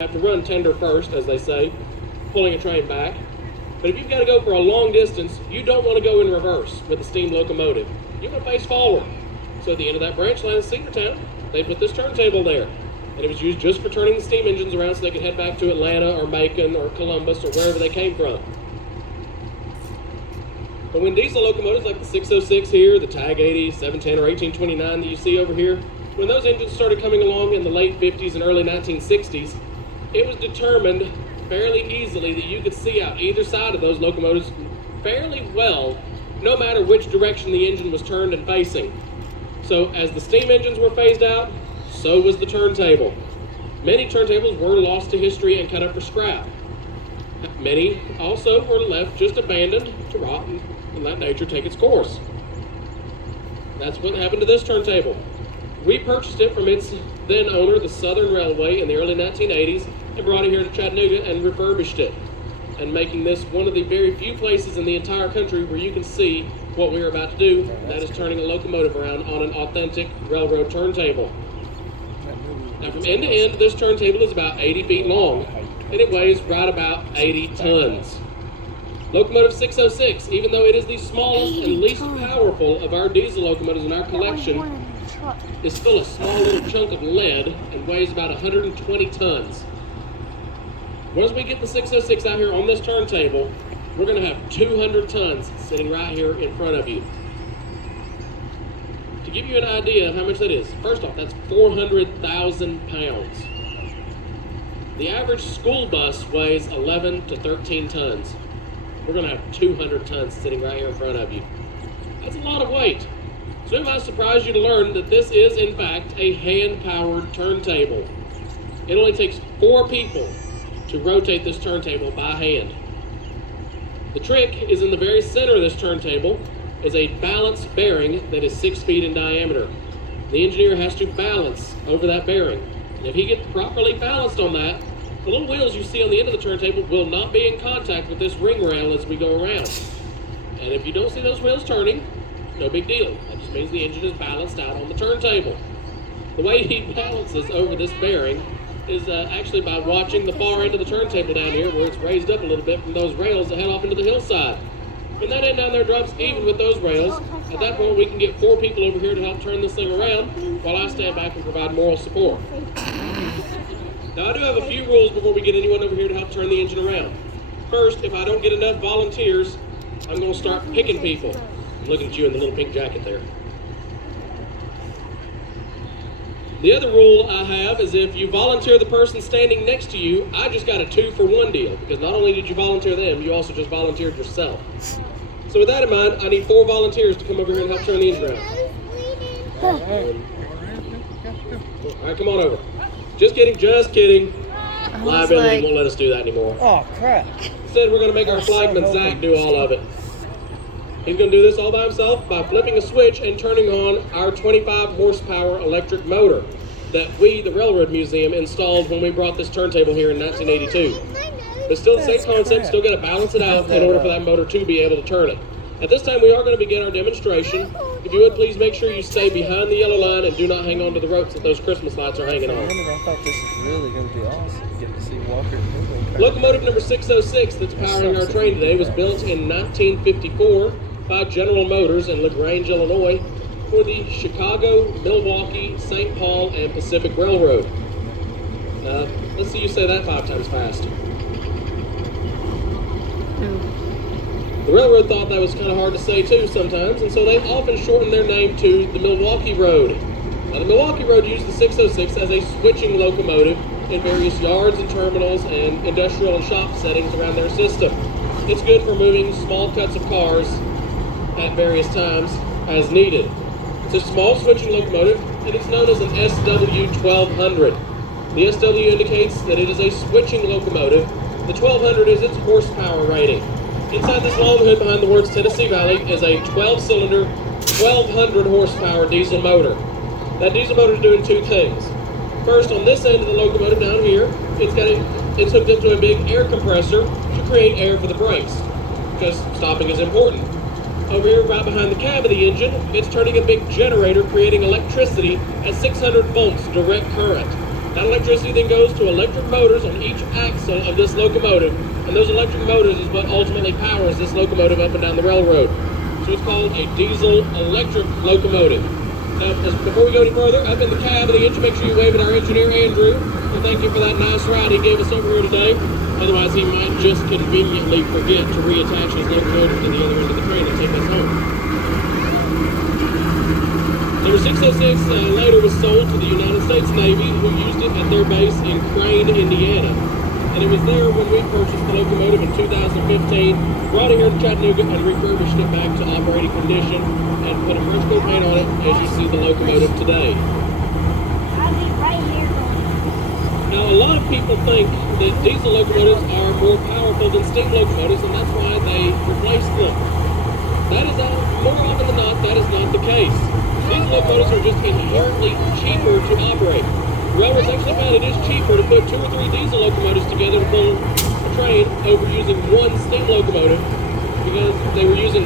have to run tender first, as they say, pulling a train back. But if you've got to go for a long distance, you don't want to go in reverse with a steam locomotive. You want to face forward. So at the end of that branch line in Cedartown, they put this turntable there. And it was used just for turning the steam engines around so they could head back to Atlanta or Macon or Columbus or wherever they came from. But when diesel locomotives like the 606 here, the TAG 80, 710, or 1829 that you see over here, when those engines started coming along in the late 50s and early 1960s, it was determined fairly easily that you could see out either side of those locomotives fairly well, no matter which direction the engine was turned and facing. So as the steam engines were phased out, so was the turntable. Many turntables were lost to history and cut up for scrap. Many also were left just abandoned to rot and let nature take its course. That's what happened to this turntable. We purchased it from its then owner, the Southern Railway, in the early 1980s, and brought it here to Chattanooga and refurbished it, and making this one of the very few places in the entire country where you can see what we're about to do, and that is turning a locomotive around on an authentic railroad turntable. Now from end to end, this turntable is about 80 feet long, and it weighs right about 80 tons. Locomotive 606, even though it is the smallest and least powerful of our diesel locomotives in our collection, is still a small little chunk of lead and weighs about 120 tons. Once we get the 606 out here on this turntable, we're going to have 200 tons sitting right here in front of you. To give you an idea of how much that is, first off, that's 400,000 pounds. The average school bus weighs 11 to 13 tons. We're going to have 200 tons sitting right here in front of you. That's a lot of weight. So it might surprise you to learn that this is, in fact, a hand-powered turntable. It only takes 4 people to rotate this turntable by hand. The trick is in the very center of this turntable is a balance bearing that is 6 feet in diameter. The engineer has to balance over that bearing. And if he gets properly balanced on that, the little wheels you see on the end of the turntable will not be in contact with this ring rail as we go around. And if you don't see those wheels turning, no big deal. That just means the engine is balanced out on the turntable. The way he balances over this bearing is actually by watching the far end of the turntable down here where it's raised up a little bit from those rails that head off into the hillside. When that end down there drops even with those rails, at that point we can get 4 people over here to help turn this thing around while I stand back and provide moral support. Now I do have a few rules before we get anyone over here to help turn the engine around. First, if I don't get enough volunteers, I'm going to start picking people. I'm looking at you in the little pink jacket there. The other rule I have is if you volunteer the person standing next to you, I just got a 2-for-1 deal, because not only did you volunteer them, you also just volunteered yourself. So with that in mind, I need 4 volunteers to come over here and help turn the engine around. All right, come on over. Just kidding, just kidding. Liability won't let us do that anymore. Oh, crap. Instead, we're going to make our flagman, Zach, do all of it. He's going to do this all by himself by flipping a switch and turning on our 25 horsepower electric motor that we, the Railroad Museum, installed when we brought this turntable here in 1982. It's still the same concept, still got to balance it out in order for that motor to be able to turn it. At this time, we are going to begin our demonstration. If you would, please make sure you stay behind the yellow line and do not hang on to the ropes that those Christmas lights are hanging on. I thought this was really going to be awesome. Get to see Walker. Locomotive number 606 that's powering our train today was built in 1954 by General Motors in LaGrange, Illinois for the Chicago, Milwaukee, St. Paul, and Pacific Railroad. Let's see you say that 5 times fast. The railroad thought that was kind of hard to say too sometimes, and so they often shortened their name to the Milwaukee Road. Now the Milwaukee Road used the 606 as a switching locomotive in various yards and terminals and industrial and shop settings around their system. It's good for moving small cuts of cars at various times as needed. It's a small switching locomotive, and it's known as an SW1200. The SW indicates that it is a switching locomotive. The 1200 is its horsepower rating. Inside this long hood behind the words Tennessee Valley is a 12-cylinder, 1200 horsepower diesel motor. That diesel motor is doing 2 things. First, on this end of the locomotive down here, it's hooked up to a big air compressor to create air for the brakes, because stopping is important. Over here, right behind the cab of the engine, it's turning a big generator, creating electricity at 600 volts direct current. That electricity then goes to electric motors on each axle of this locomotive, and those electric motors is what ultimately powers this locomotive up and down the railroad. So it's called a diesel-electric locomotive. Now, before we go any further, up in the cab of the engine, make sure you wave at our engineer, Andrew. And thank you for that nice ride he gave us over here today. Otherwise, he might just conveniently forget to reattach his locomotive to the other end of the train and take us home. Number 606 later was sold to the United States Navy, who used it at their base in Crane, Indiana. And it was there when we purchased the locomotive in 2015, brought it here to Chattanooga, and refurbished it back to operating condition, and put a fresh coat paint on it as you see the locomotive today. I'll be right here. Now, a lot of people think that diesel locomotives are more powerful than steam locomotives, and that's why they replaced them. That is more often than not, that is not the case. Diesel locomotives are just inherently cheaper to operate. Railroads actually found it is cheaper to put 2 or 3 diesel locomotives together to pull a train over using one steam locomotive, because they were using